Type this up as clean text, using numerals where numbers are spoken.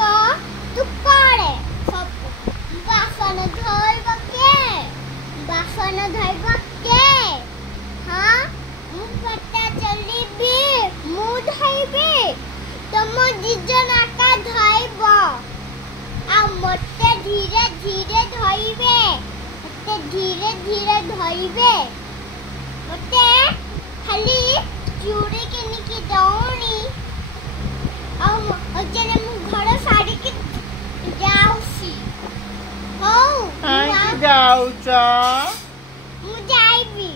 का तू करे सब बासन धोइब के बासन धोइब के हां मु पता चली भी मु धोइबे तुम जिजन आका धोइब आ मते धीरे धीरे धोइबे मते धीरे धीरे धोइबे मते खाली चूड़ी के निकी दौनी अजने मु घर साड़ी के जाउसी हो आई जाउचा मु जाइबी